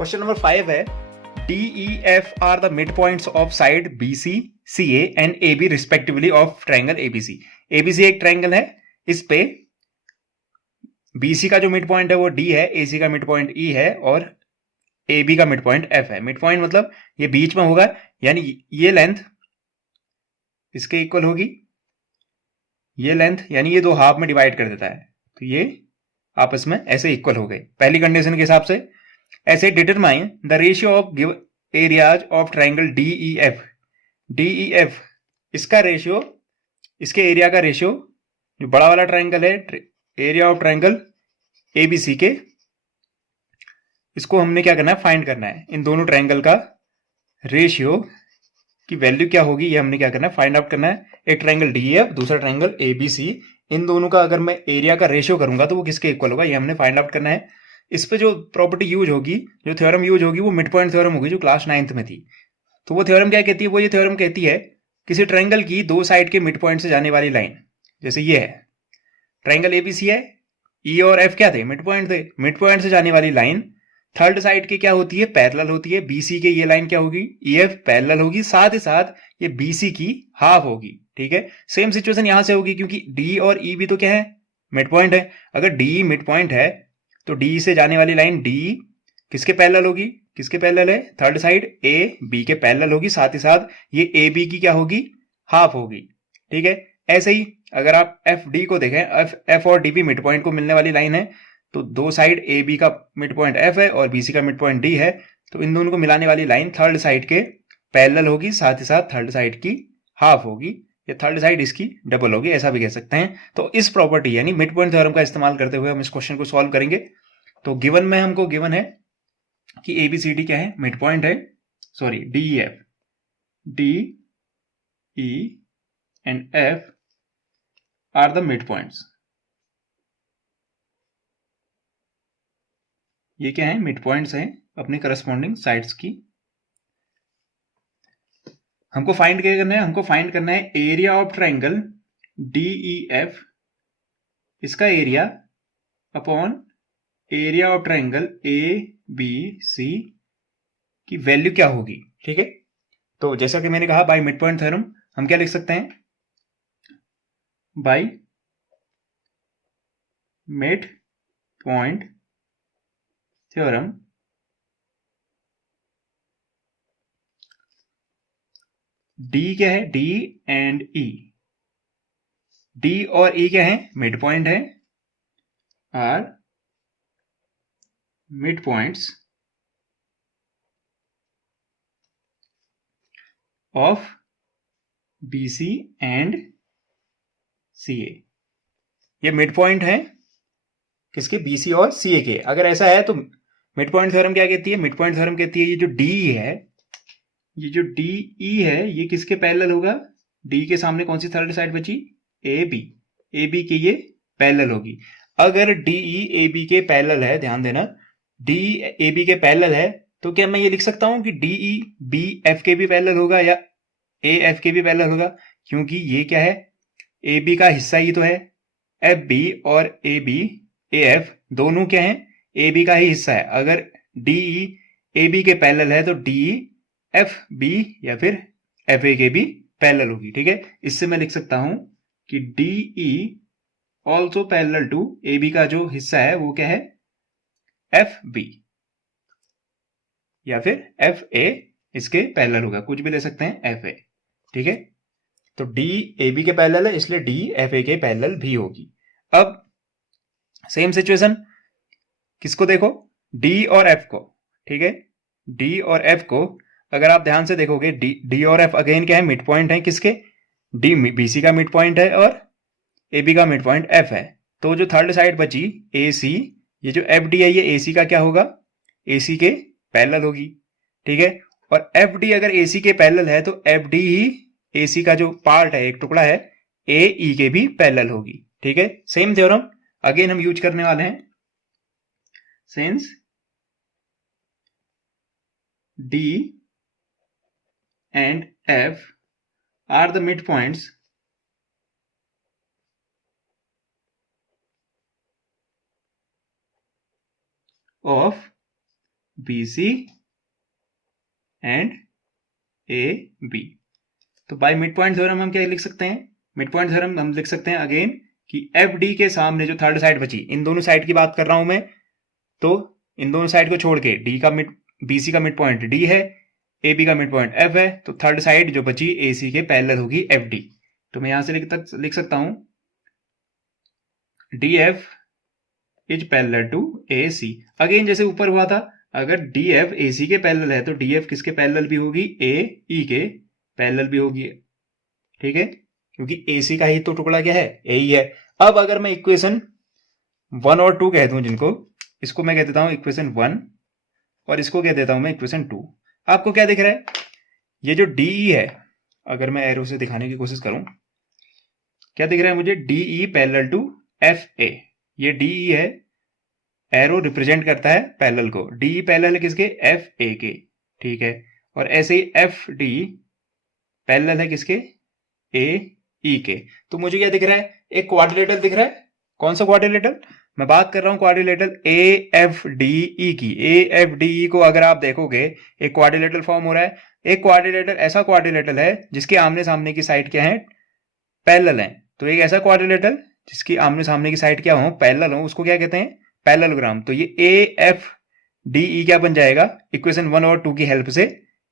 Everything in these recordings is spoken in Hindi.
क्वेश्चन नंबर 5 है D E F are the mid points of side B C C A and A B respectively of triangle ABC. ABC एक ट्राइंगल है, इस पे बीसी का जो मिड पॉइंट है वो डी है, एसी का मिड पॉइंट ई है और ए बी का मिड पॉइंट एफ है। मिड पॉइंट मतलब ये बीच में होगा, यानी ये लेंथ इसके इक्वल होगी, ये लेंथ यानी ये दो हाफ में डिवाइड कर देता है, तो ये आपस में ऐसे इक्वल हो गए पहली कंडीशन के हिसाब से। ऐसे determine the ratio of give areas of triangle DEF. DEF इसका रेशियो, इसके एरिया का रेशियो, जो बड़ा वाला ट्राइंगल है एरिया ऑफ ट्राइंगल एबीसी के, इसको हमने क्या करना है, फाइंड करना है। इन दोनों ट्राइंगल का रेशियो की वैल्यू क्या होगी ये हमने क्या करना है, फाइंड आउट करना है। एक ट्राइंगल डीईएफ, दूसरा ट्राइंगल एबीसी, इन दोनों का अगर मैं एरिया का रेशियो करूंगा तो वो किसके इक्वल होगा ये हमने फाइंड आउट करना है। इस पे जो प्रॉपर्टी यूज होगी, जो थ्योरम यूज होगी, वो मिड पॉइंट थ्योरम होगी जो क्लास 9th में थी। तो वो थ्योरम क्या कहती है, वो ये थ्योरम कहती है किसी ट्राइंगल की दो साइड के मिड पॉइंट से जाने वाली लाइन, जैसे ये है ट्राइंगल एबीसी है, ई और एफ क्या थे, मिड पॉइंट थे। मिड पॉइंट से जाने वाली लाइन थर्ड साइड की क्या होती है, पैरेलल होती है। बीसी के ये लाइन क्या होगी, ईएफ पैरेलल होगी, साथ ही साथ ये बीसी की हाफ होगी। ठीक है, सेम सिचुएशन यहां से होगी क्योंकि डी और ई भी तो क्या है, मिड पॉइंट है। अगर डी मिड पॉइंट है तो डी से जाने वाली लाइन डी किसके पैरेलल होगी, किसके पैरेलल है, थर्ड साइड ए बी के पैरेलल होगी, साथ ही साथ ये ए बी की क्या होगी, हाफ होगी। ठीक है, ऐसे ही अगर आप एफ डी को देखें, एफ और डी भी मिड पॉइंट को मिलने वाली लाइन है, तो दो साइड ए बी का मिड पॉइंट एफ है और बीसी का मिड पॉइंट डी है, तो इन दोनों को मिलाने वाली लाइन थर्ड साइड के पैरेलल होगी, साथ ही साथ थर्ड साइड की हाफ होगी, या थर्ड साइड इसकी डबल होगी, ऐसा भी कह सकते हैं। तो इस प्रॉपर्टी यानी मिड पॉइंट थ्योरम का इस्तेमाल करते हुए हम इस क्वेश्चन को सॉल्व करेंगे। तो गिवन में हमको गिवन है कि एबीसीडी क्या है, मिड पॉइंट है, sorry D F, D E and F are the mid points. ये क्या है, मिड पॉइंट्स हैं अपनी करस्पॉन्डिंग साइड्स की। हमको फाइंड क्या करना है, हमको फाइंड करना है एरिया ऑफ ट्राइंगल डीईएफ, इसका area upon area of triangle A B C की वैल्यू क्या होगी। ठीक है, तो जैसा कि मैंने कहा बाय मिड पॉइंट थ्योरम हम क्या लिख सकते हैं, by mid point theorem D क्या है, डी एंड ई, डी और ई क्या है, मिड पॉइंट है, are mid points of BC and CA। ये मिड पॉइंट है किसके, BC और CA के। अगर ऐसा है तो मिड पॉइंट थ्योरम क्या कहती है, मिड पॉइंट थ्योरम कहती है ये जो DE है, ये जो DE है ये किसके पैरेलल होगा, D के सामने कौन सी थर्ड साइड बची, AB, AB के ये पैरेलल होगी। अगर DE AB के पैरेलल है, ध्यान देना DE AB के पैरेलल है, तो क्या मैं ये लिख सकता हूं कि DE BF के भी पैरेलल होगा या AF के भी पैरेलल होगा, क्योंकि ये क्या है, AB का हिस्सा ही तो है। FB और AB AF दोनों क्या है, AB का ही हिस्सा है। अगर DE AB के पैरेलल है तो DE FB या फिर FA के भी पैरेलल होगी। ठीक है, इससे मैं लिख सकता हूं कि DE also parallel to AB का जो हिस्सा है वो क्या है, FB या फिर FA इसके पैरेलल होगा, कुछ भी ले सकते हैं FA। ठीक है, तो D AB के पैरेलल है इसलिए D FA के पैरेलल भी होगी। अब सेम सिचुएशन किसको देखो, D और F को। ठीक है, D और F को अगर आप ध्यान से देखोगे, D और F अगेन क्या है, मिड पॉइंट है किसके, D BC का मिड पॉइंट है और AB का मिड पॉइंट F है। तो जो थर्ड साइड बची AC, ये जो FD है ये AC का क्या होगा, AC के पैरेलल होगी। ठीक है, और FD अगर AC के पैरेलल है तो FD ही AC का जो पार्ट है, एक टुकड़ा है, AE के भी पैरेलल होगी। ठीक है, सेम थ्योरम अगेन हम यूज करने वाले हैं, since D and F are the midpoints of BC and AB। तो बाय मिड पॉइंट थ्योरम हम क्या लिख सकते हैं? मिड पॉइंट थ्योरम हम लिख सकते हैं अगेन कि FD के सामने जो थर्ड साइड बची, इन दोनों साइड की बात कर रहा हूं मैं, तो इन दोनों साइड को छोड़ के BC का मिड पॉइंट D है, AB का मिड पॉइंट F है, तो थर्ड साइड जो बची AC के पैरेलल होगी FD। तो मैं यहां से लिख सकता हूं DF is parallel to AC। Again जैसे ऊपर हुआ था, अगर DF AC के पैरेलल है तो DF किसके पैरेलल भी होगी? AE के पैरेलल भी होगी। ठीक है, क्योंकि AC का ही तो टुकड़ा क्या है? AE है। अब अगर मैं इक्वेशन 1 और 2 कह दूं, जिनको इसको मैं कह देता हूं इक्वेशन 1 और इसको कह देता हूं मैं इक्वेशन 2। आपको क्या दिख रहा है? ये जो DE है, अगर मैं एरो से दिखाने की कोशिश करूं, क्या दिख रहा है मुझे? DE parallel to FA। ये DE है, एरो रिप्रेजेंट करता है पैरेलल को। DE पैरेलल है किसके? FA के। ठीक है, और ऐसे ही FD पैरेलल है किसके? AE के। तो मुझे क्या दिख रहा है? एक क्वाड्रिलेटरल दिख रहा है। कौन सा क्वाड्रिलेटरल? मैं बात कर रहा हूं क्वाड्रिलेटरल AFDE की। AFDE को अगर आप देखोगे, एक क्वाड्रिलेटरल फॉर्म हो रहा है। एक क्वाड्रिलेटरल ऐसा क्वाड्रिलेटरल है जिसके आमने सामने की साइड क्या है? पैरेलल है। तो एक ऐसा क्वाड्रिलेटरल जिसकी आमने सामने की साइड क्या हो? पैरेलल हो, उसको क्या कहते हैं? पैरेललोग्राम। तो ये AFDE क्या बन जाएगा? इक्वेशन 1 और 2 की हेल्प से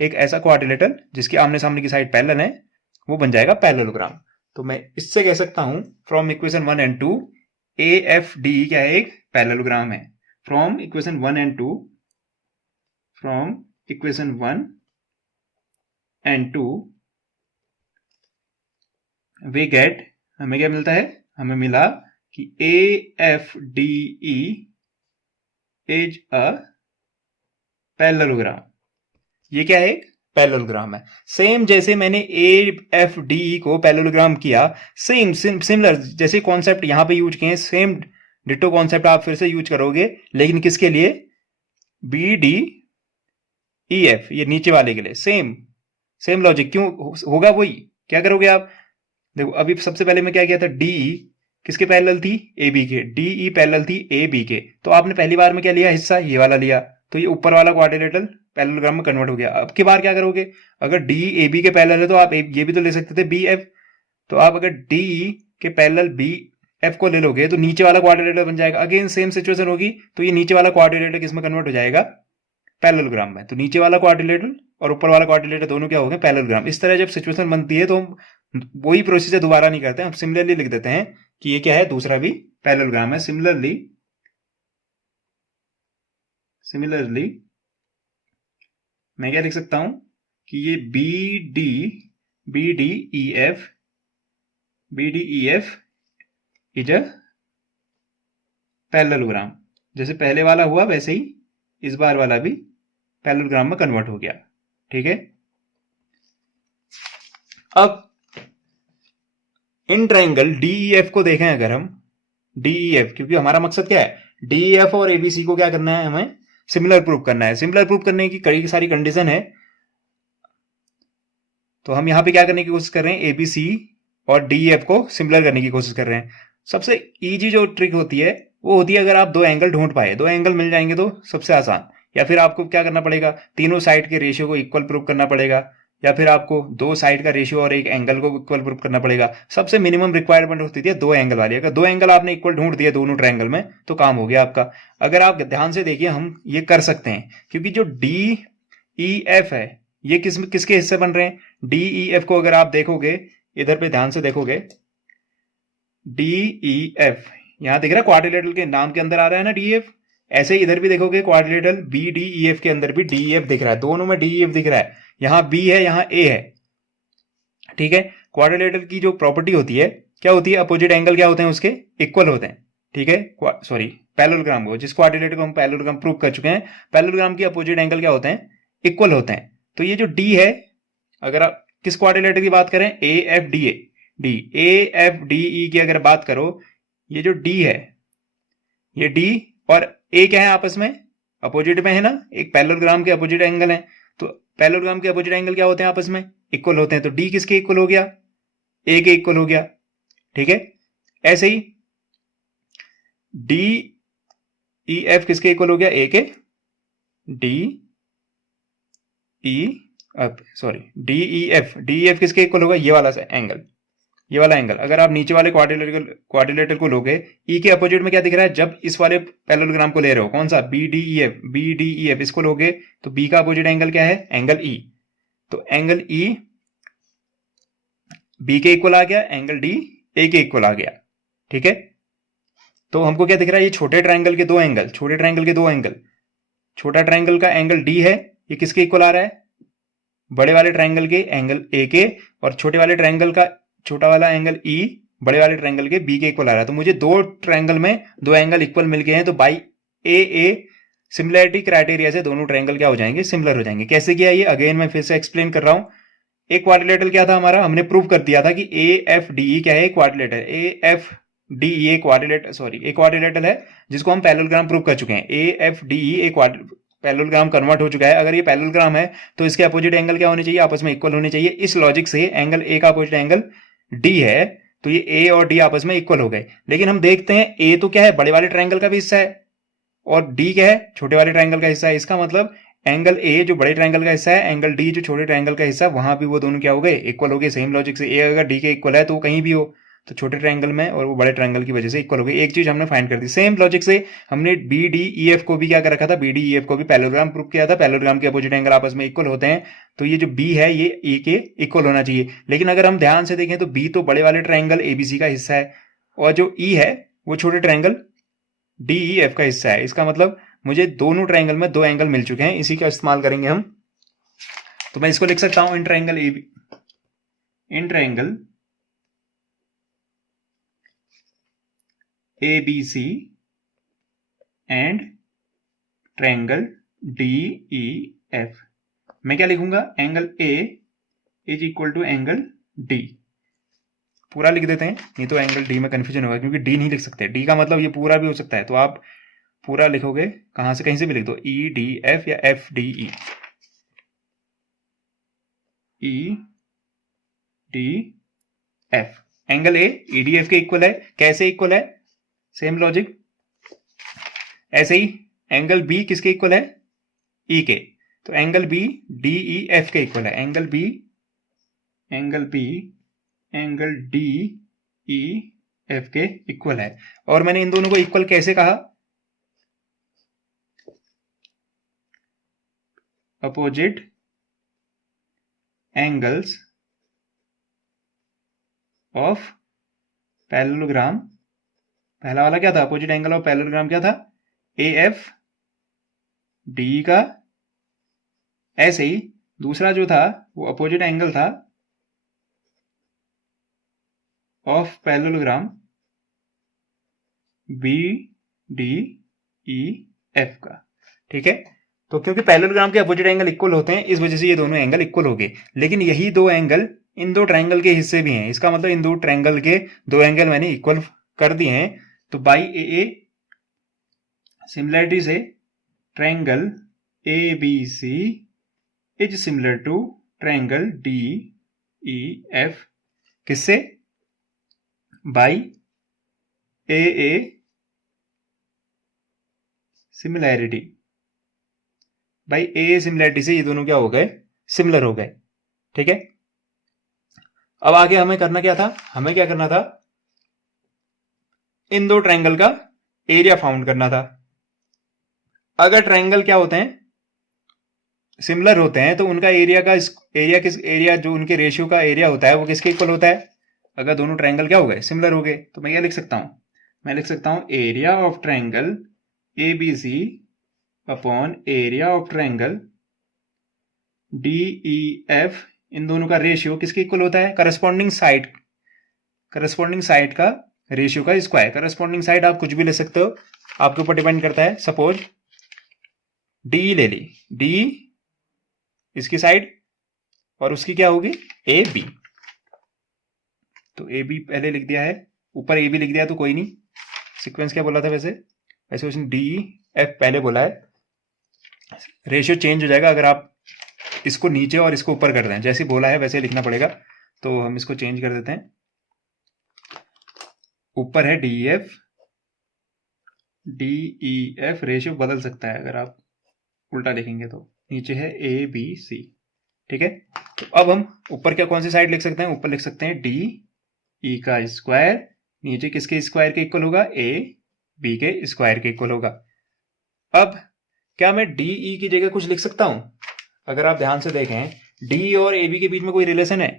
एक ऐसा क्वाड्रिलेटरल जिसकी आमने सामने की साइड पैरेलल है, वो बन जाएगा पैरेललोग्राम। तो मैं इससे कह सकता हूं फ्रॉम इक्वेशन 1 एंड 2 AFDE क्या है? एक पैरेललोग्राम है। From equation 1 and 2, from equation 1 and 2 we get, हमें क्या मिलता है? हमें मिला कि AFDE इज अ पैरेललोग्राम। ये क्या है? पैरेललोग्राम है। सेम जैसे मैंने AFDE को पैरेललोग्राम किया, सेम सिमिलर जैसे कॉन्सेप्ट यहां पे यूज किए, सेम डिटो कॉन्सेप्ट आप फिर से यूज करोगे, लेकिन किसके लिए? BDEF, ये नीचे वाले के लिए। सेम लॉजिक क्यों होगा? वही क्या करोगे आप? देखो, अभी सबसे पहले मैं क्या किया था? DE किसके पैरेलल थी? AB के। DE पैरेलल थी AB के। तो आपने पहली बार में क्या लिया हिस्सा? ये वाला लिया, तो ये ऊपर वाला क्वाड्रिलेटरल पैरेललोग्राम में कन्वर्ट हो गया। अब की बार क्या करोगे? अगर DE AB के पैरेलल है तो आप ये भी तो ले सकते थे BF। तो आप अगर DE के पैरेलल BF को ले लोगे तो नीचे वाला क्वाड्रिलेटरल बन जाएगा। अगेन सेम सिचुएशन होगी, तो ये नीचे वाला क्वाड्रिलेटरल किसमें कन्वर्ट हो जाएगा? पैरेललोग्राम में। तो नीचे वाला क्वाड्रिलेटरल और ऊपर वाला क्वाड्रिलेटरल दोनों क्या हो गए? पैरेललोग्राम। इस तरह जब सिचुएशन बनती है तो हम वही प्रोसीजर दोबारा नहीं करते, हम सिमिलरली लिख देते हैं कि ये क्या है? दूसरा भी पैरेललोग्राम है। सिमिलरली मैं क्या लिख सकता हूं कि ये BDEF इज अ पैरेललोग्राम। जैसे पहले वाला हुआ वैसे ही इस बार वाला भी पैरेललोग्राम में कन्वर्ट हो गया। ठीक है, अब इन ट्रायंगल DEF को देखें अगर हम, DEF, क्योंकि हमारा मकसद क्या है? DEF और ABC को क्या करना है? हमें सिमिलर प्रूफ करना है। सिमिलर प्रूफ करने की कई सारी कंडीशन है, तो हम यहां पे क्या करने की कोशिश कर रहे हैं? ABC और DEF को सिमिलर करने की कोशिश कर रहे हैं। सबसे इजी जो ट्रिक होती है वो होती है, अगर आप दो एंगल ढूंढ पाए, दो एंगल मिल जाएंगे तो सबसे आसान। या फिर आपको क्या करना पड़ेगा? तीनों साइड के रेशियो को इक्वल प्रूफ करना पड़ेगा, या फिर आपको दो साइड का रेशियो और एक एंगल को इक्वल प्रूफ करना पड़ेगा। सबसे मिनिमम रिक्वायरमेंट होती है दो एंगल वाली। अगर दो एंगल आपने इक्वल ढूंढ दिया दोनों ट्रायंगल में तो काम हो गया आपका। अगर आप ध्यान से देखिए, हम ये कर सकते हैं क्योंकि जो DEF है ये किसके हिस्से बन रहे हैं? DEF को अगर आप देखोगे, इधर पे ध्यान से देखोगे, DEF यहां दिख रहा है, क्वाड्रिलेटरल के नाम के अंदर आ रहा है ना DEF। ऐसे ही इधर भी देखोगे क्वाड्रिलेटरल BDEF के अंदर भी DEF दिख रहा है, दोनों में DEF दिख रहा है। यहां B है, यहां A है। ठीक है, क्वाड्रिलेटरल की जो प्रॉपर्टी होती है क्या होती है? अपोजिट एंगल क्या होते हैं उसके? इक्वल होते हैं। ठीक है, सॉरी, पैरेललोग्राम को, जिस क्वाड्रिलेटरल को हम पैरेललोग्राम प्रूव कर चुके हैं, पैरेललोग्राम के अपोजिट एंगल क्या होते हैं? इक्वल होते हैं। तो ये जो D है, अगर आप किस क्वाड्रिलेटरल की बात करें? AFDE की अगर बात करो, ये जो D है, ये D और A क्या है आपस में? अपोजिट में है ना, एक पैरेललोग्राम के अपोजिट एंगल है। तो पैरेललोग्राम के अपोजिट एंगल क्या होते हैं आपस में? इक्वल होते हैं। तो D किसके इक्वल हो गया? A के इक्वल हो गया। ठीक है, ऐसे ही DEF किसके इक्वल हो गया? A के D E D E F किसके इक्वल होगा? ये वाला एंगल, ये वाला एंगल। अगर आप नीचे वाले क्वाड्रिलेटरल को लोगे, ई के अपोजिट में क्या दिख रहा है? जब इस वाले पैरेललोग्राम को ले रहे हो, कौन सा? बी डी ई एफ, इसको लोगे तो बी का अपोजिट एंगल क्या है? Angle E. तो एंगल ई बी के इक्वल आ गया, एंगल डी ए के इक्वल आ गया। ठीक है, तो हमको क्या दिख रहा है? ये छोटे ट्रायंगल के दो एंगल, छोटा ट्रायंगल का एंगल डी है, ये किसके इक्वल आ रहा है? बड़े वाले ट्रायंगल के एंगल ए के, और छोटे वाले ट्रायंगल का छोटा वाला एंगल ई बड़े वाले ट्रायंगल के बी के इक्वल आ रहा है। तो मुझे दो ट्रायंगल में दो एंगल इक्वल मिल गए हैं, तो बाई ए सिमिलैरिटी क्राइटेरिया से दोनों ट्रायंगल क्या हो जाएंगे? सिमिलर हो जाएंगे। कैसे किया ये? अगेन मैं फिर से एक्सप्लेन कर रहा हूं। एक क्वाड्रिलेटरल क्या था हमारा? हमने प्रूव कर दिया था कि ए एफ डी ई क्या है? क्वाड्रिलेटर। ए एफ डी ई एक क्वाड्रिलेटरल है जिसको हम पैरेललोग्राम प्रूव कर चुके हैं। ए एफ डी ई एक पैरेललोग्राम कन्वर्ट हो चुका है। अगर ये पैरेललोग्राम है तो इसके अपोजिट एंगल क्या होने चाहिए? आपस में इक्वल होने चाहिए। इस लॉजिक से एंगल ए का अपोजिट एंगल डी है, तो ये ए और डी आपस में इक्वल हो गए। लेकिन हम देखते हैं ए तो क्या है? बड़े वाले ट्रायंगल का भी हिस्सा है, और डी क्या है? छोटे वाले ट्रायंगल का हिस्सा है। इसका मतलब एंगल ए जो बड़े ट्रायंगल का हिस्सा है, एंगल डी जो छोटे ट्रायंगल का हिस्सा है, वहां भी वो दोनों क्या हो गए? इक्वल हो गए। सेम लॉजिक से ए अगर डी के इक्वल है तो वो कहीं भी हो, तो छोटे ट्रायंगल में और वो बड़े ट्रायंगल की वजह से इक्वल हो गई। एक चीज हमने फाइंड कर दी। सेम लॉजिक से हमने बी डी ई एफ को भी क्या कर रखा था? बी डी ई एफ को भी पैरेललोग्राम प्रूव किया था। पैरेललोग्राम के अपोजिट एंगल आपस में इक्वल होते हैं, तो ये जो बी है ये ए के इक्वल होना चाहिए। लेकिन अगर हम ध्यान से देखें तो बी तो बड़े वाले ट्रायंगल एबीसी का हिस्सा है, और जो ई है वो छोटे ट्रायंगल डी ई एफ का हिस्सा है। इसका मतलब मुझे दोनों ट्रायंगल में दो एंगल मिल चुके हैं, इसी का इस्तेमाल करेंगे हम। तो मैं इसको लिख सकता हूं in triangle A B C and triangle D E F. मैं क्या लिखूंगा? Angle A is equal to angle D. पूरा लिख देते हैं, नहीं तो एंगल डी में कंफ्यूजन होगा, क्योंकि डी नहीं लिख सकते। डी का मतलब ये पूरा भी हो सकता है, तो आप पूरा लिखोगे, कहां से कहीं से भी लिख दो, ई डी एफ या F D E. E D F, angle A E D F के इक्वल है। कैसे इक्वल है? Same logic. ऐसे ही एंगल बी किसके इक्वल है? ई के। तो angle B D E F के इक्वल है। Angle B angle D E F के इक्वल है। और मैंने इन दोनों को इक्वल कैसे कहा? Opposite angles of parallelogram. पहला वाला क्या था? अपोजिट एंगल ऑफ पैरेललोग्राम क्या था? ए एफ डी का। ऐसे ही दूसरा जो था वो अपोजिट एंगल था of parallelogram B D E F का। ठीक है, तो क्योंकि पैरेललोग्राम के अपोजिट एंगल इक्वल होते हैं, इस वजह से ये दोनों एंगल इक्वल हो गए। लेकिन यही दो एंगल इन दो ट्रायंगल के हिस्से भी हैं। इसका मतलब इन दो ट्रायंगल के दो एंगल मैंने इक्वल कर दिए हैं। तो बाई ए सिमिलरिटी से triangle A B C is similar to triangle D E F. किससे? By A similarity. By A similarity से ये दोनों क्या हो गए? सिमिलर हो गए। ठीक है, अब आगे हमें करना क्या था? हमें क्या करना था? इन दो ट्रायंगल का एरिया फाउंड करना था। अगर ट्रायंगल क्या होते हैं? सिमिलर होते हैं, तो उनका एरिया जो उनके रेशियो का एरिया होता है वो किसके इक्वल होता है? अगर दोनों ट्रायंगल क्या हो गए? सिमिलर हो गए। तो मैं क्या लिख सकता हूं? मैं लिख सकता हूं area of triangle A B C upon area of triangle D E F. इन दोनों का रेशियो किसके इक्वल होता है? करस्पॉन्डिंग साइड का रेशियो का स्क्वायर। करस्पॉन्डिंग साइड आप कुछ भी ले सकते हो, आपके ऊपर डिपेंड करता है। सपोज डी ले ली, डी इसकी साइड और उसकी क्या होगी? A B. तो ए बी पहले लिख दिया है, ऊपर ए बी लिख दिया, तो कोई नहीं। सीक्वेंस क्या बोला था वैसे उसने डी एफ पहले बोला है। रेशियो चेंज हो जाएगा अगर आप इसको नीचे और इसको ऊपर कर दें। जैसे बोला है वैसे लिखना पड़ेगा। तो हम इसको चेंज कर देते हैं। ऊपर है डी ई एफ, रेशियो बदल सकता है अगर आप उल्टा लिखेंगे तो नीचे है ABC, ठीक है। तो अब हम ऊपर क्या कौन सी साइड लिख सकते हैं, ऊपर लिख सकते हैं DE का स्क्वायर, नीचे किसके स्क्वायर के इक्वल होगा, AB के स्क्वायर के इक्वल होगा। अब क्या मैं DE की जगह कुछ लिख सकता हूं? अगर आप ध्यान से देखें, DE और AB के बीच में कोई रिलेशन है?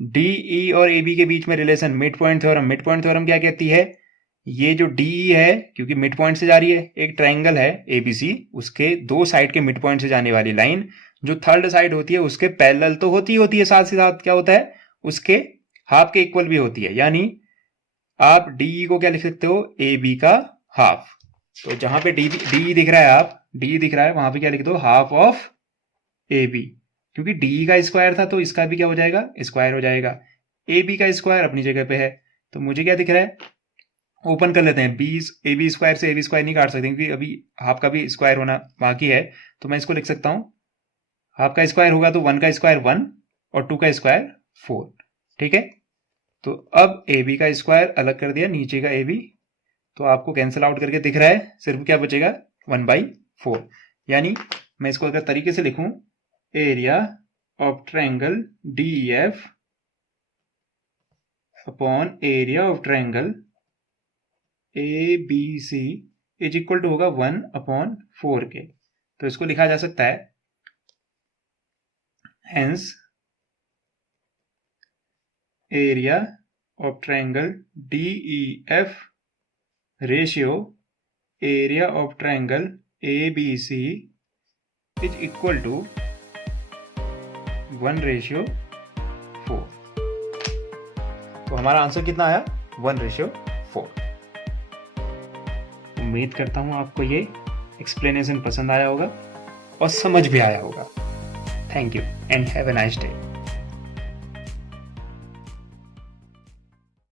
DE और AB के बीच में relation mid point theorem. Mid point theorem क्या कहती है, ये जो DE है, क्योंकि मिड पॉइंट से जा रही है, एक ट्रायंगल है ABC, उसके दो साइड के मिड पॉइंट से जाने वाली लाइन जो थर्ड साइड होती है उसके पैरेलल तो होती है, साथ ही साथ क्या होता है, उसके हाफ के इक्वल भी होती है। यानी आप DE को क्या लिख सकते हो, AB का हाफ। तो जहां पे DE दिख रहा है, आप DE दिख रहा है, वहां पे क्या लिख दो, हाफ ऑफ AB, क्योंकि DE का स्क्वायर था तो इसका भी क्या हो जाएगा, स्क्वायर हो जाएगा। AB का स्क्वायर अपनी जगह पे है, तो मुझे क्या दिख रहा है, ओपन कर लेते हैं। AB स्क्वायर से AB स्क्वायर नहीं काट सकते क्योंकि अभी हाफ का भी स्क्वायर होना बाकी है, तो मैं इसको लिख सकता हूं, हाफ का स्क्वायर होगा तो 1 का स्क्वायर 1 और 2 का स्क्वायर 4, ठीक है। तो अब AB का स्क्वायर अलग कर दिया, नीचे का AB, तो आपको कैंसिल आउट करके दिख रहा है, सिर्फ क्या बचेगा, 1/4। यानी मैं इसको अगर तरीके से लिखूं, area of triangle DEF upon area of triangle ABC is equal to होगा 1/4 के। तो इसको लिखा जा सकता है, hence area of triangle DEF ratio area of triangle ABC is equal to 1/4। तो हमारा आंसर कितना आया, 1/4। उम्मीद करता हूं आपको ये एक्सप्लेनेशन पसंद आया होगा और समझ भी आया होगा। Thank you and have a nice day.